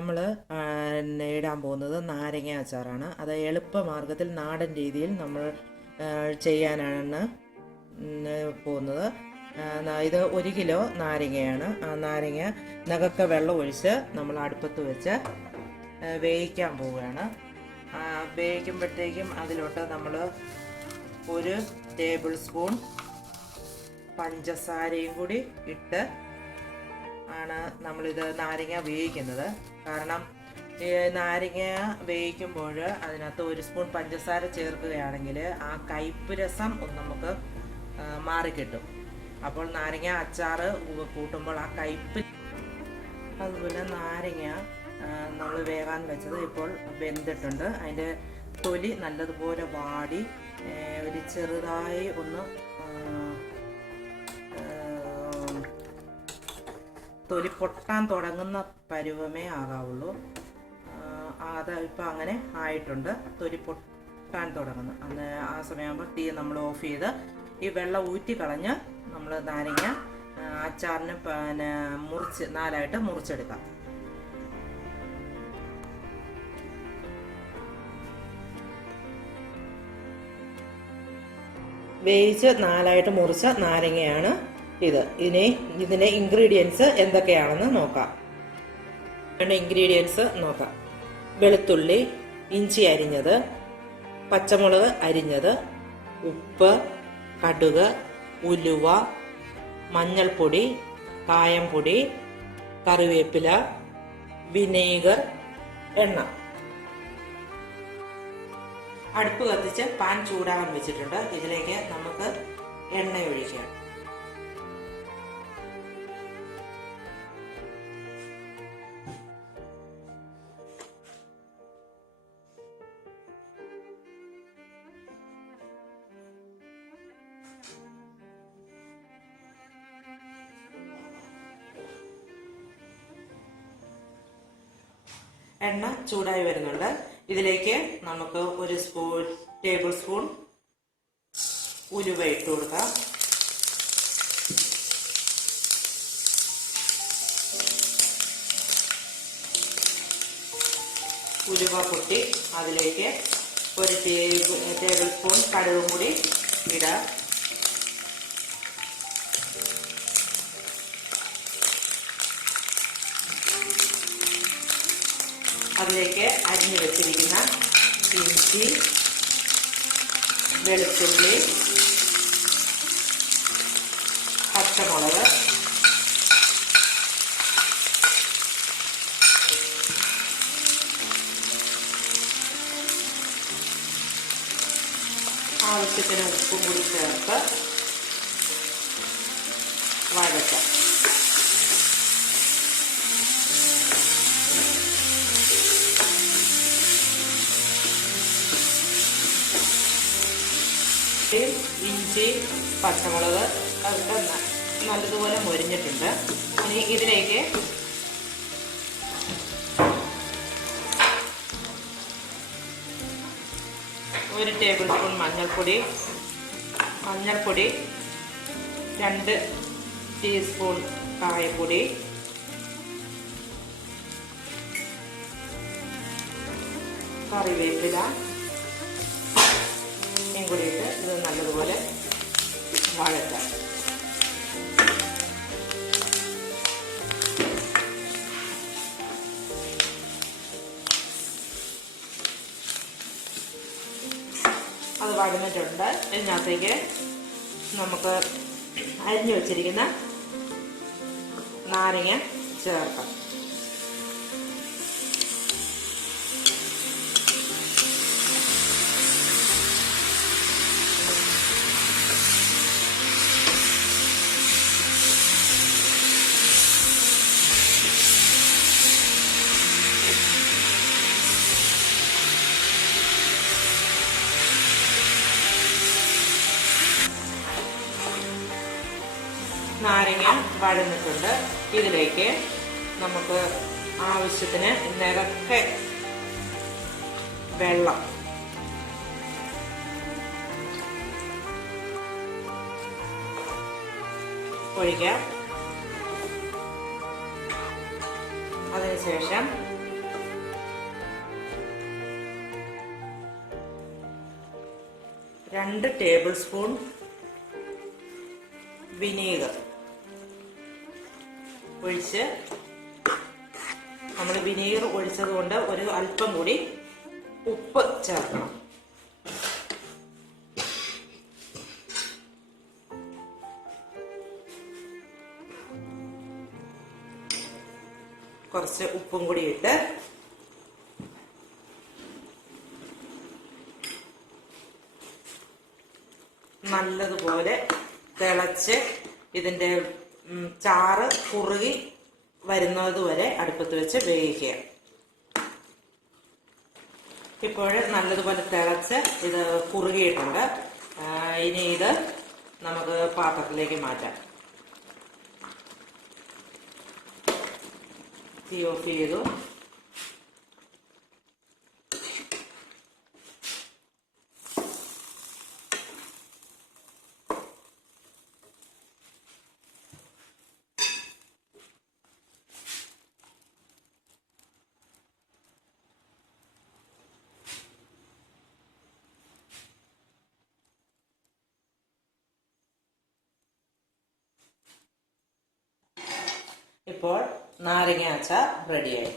നമ്മൾ ഇടാൻ പോകുന്നത് നാരങ്ങ അച്ചാറാണ്. അത് എളുപ്പമാർഗ്ഗത്തിൽ നാടൻ രീതിയിൽ നമ്മൾ ചെയ്യാനാണ് പോകുന്നത്. ഇത് 1 കിലോ നാരങ്ങയാണ്. ആ നാരങ്ങ നകക്ക വെള്ളം ഒഴിച്ച് നമ്മൾ അടുപ്പത്ത് വെച്ച് വേവിക്കാൻ പോവുകയാണ്. വേവിക്കുമ്പോഴത്തേക്കും അതിലോട്ട് നമ്മൾ 1 ടേബിൾ സ്പൂൺ പഞ്ചസാരയും കൂടി ഇട്ട് ആണ് നമ്മളിത് നാരങ്ങ വേവിക്കുന്നത്. കാരണം ഈ നാരങ്ങ വേവിക്കുമ്പോൾ അതിനകത്ത് 1 സ്പൂൺ പഞ്ചസാര ചേർക്കുകയാണെങ്കിൽ ആ കയ്പ്പ് രസം നമുക്ക് മാറിക്കിട്ടും. അപ്പോൾ നാരങ്ങ അച്ചാർ കൂട്ടുമ്പോൾ ആ കയ്പ്പ്. അതുപോലെ നാരങ്ങ നമ്മൾ വേകാൻ വെച്ചത് ഇപ്പോൾ വെന്തിട്ടുണ്ട്. അതിൻ്റെ തൊലി നല്ലതുപോലെ വാടി ഒരു ചെറുതായി ഒന്ന് തൊലി പൊട്ടാൻ തുടങ്ങുന്ന പരുവമേ ആകാവുള്ളൂ. അത് ഇപ്പം അങ്ങനെ ആയിട്ടുണ്ട്. തൊലി പൊട്ടാൻ തുടങ്ങുന്നു. അന്ന് ആ സമയമാകുമ്പോൾ തീ നമ്മൾ ഓഫ് ചെയ്ത് ഈ വെള്ളം ഊറ്റി കളഞ്ഞ് നമ്മൾ നാരങ്ങ അച്ചാറിന് മുറിച്ച് 4ആയിട്ട് മുറിച്ചെടുക്കാം. വേവിച്ച് 4ആയിട്ട് മുറിച്ച നാരങ്ങയാണ് ഇത്. ഇതിൻ്റെ ഇൻഗ്രീഡിയൻസ് എന്തൊക്കെയാണെന്ന് നോക്കാം. ഇൻഗ്രീഡിയൻസ് നോക്കാം. വെളുത്തുള്ളി, ഇഞ്ചി അരിഞ്ഞത്, പച്ചമുളക് അരിഞ്ഞത്, ഉപ്പ്, കടുക്, ഉലുവ, മഞ്ഞൾപ്പൊടി, കായംപൊടി, കറിവേപ്പില, വിനീഗർ, എണ്ണ. അടുപ്പ് കത്തിച്ച് പാൻ ചൂടാകാൻ വെച്ചിട്ടുണ്ട്. ഇതിലേക്ക് നമുക്ക് എണ്ണ ഒഴിക്കാം. എണ്ണ ചൂടായി വരുന്നുണ്ട്. ഇതിലേക്ക് നമുക്ക് 1 ടേബിൾ സ്പൂൺ ഉലുവ ഇട്ട് കൊടുക്കാം. ഉലുവ പൊട്ടി അതിലേക്ക് 1 ടേബിൾ സ്പൂൺ കടുകും കൂടി ഇടാം. അതിലേക്ക് അരിഞ്ഞു വെച്ചിരിക്കുന്ന ഇഞ്ചി, വെളുത്തുള്ളി, പച്ചമുളക്, ആവശ്യത്തിന് ഉപ്പും കൂടി ചേർത്ത് വഴറ്റാം. ഇഞ്ചി, പച്ചമുളക് അതൊക്കെ നല്ലതുപോലെ മൊരിഞ്ഞിട്ടുണ്ട്. ഇനി ഇതിലേക്ക് ഒരു ടേബിൾ സ്പൂൺ മഞ്ഞൾപ്പൊടി, 2 ടീസ്പൂൺ കായപ്പൊടി, കറിവേപ്പില കൂടി ഇട്ട് ഇത് നല്ലതുപോലെ വഴറ്റാം. അത് വഴന്നിട്ടുണ്ട്. ഇതിനകത്തേക്ക് നമുക്ക് അരിഞ്ഞു വെച്ചിരിക്കുന്ന നാരങ്ങ ചേർക്കാം. നാരങ്ങ വഴന്നിട്ടുണ്ട്. ഇതിലേക്ക് നമുക്ക് ആവശ്യത്തിന് നിറക്കെ വെള്ളം ഒഴിക്കാം. അതിനുശേഷം 2 ടേബിൾ സ്പൂൺ വിനീഗർ ഒഴിച്ച്, നമ്മൾ വിനീഗർ ഒഴിച്ചത് കൊണ്ട് ഒരു അല്പം കൂടി ഉപ്പ് ചേർക്കണം. കുറച്ച് ഉപ്പും കൂടി ഇട്ട് നല്ലതുപോലെ തിളച്ച് ഇതിൻ്റെ ചാറ് കുറുകി വരുന്നത് വരെ അടുപ്പത്ത് വെച്ച് വേവിക്കുക. ഇപ്പോൾ നല്ലതുപോലെ തിളച്ച് ഇത് കുറുകിയിട്ടുണ്ട്. ഇനി ഇത് നമുക്ക് പാത്രത്തിലേക്ക് മാറ്റാം. തീ ഓഫ് ചെയ്തു. ഇപ്പോൾ നാരങ്ങ അച്ചാർ റെഡിയായി.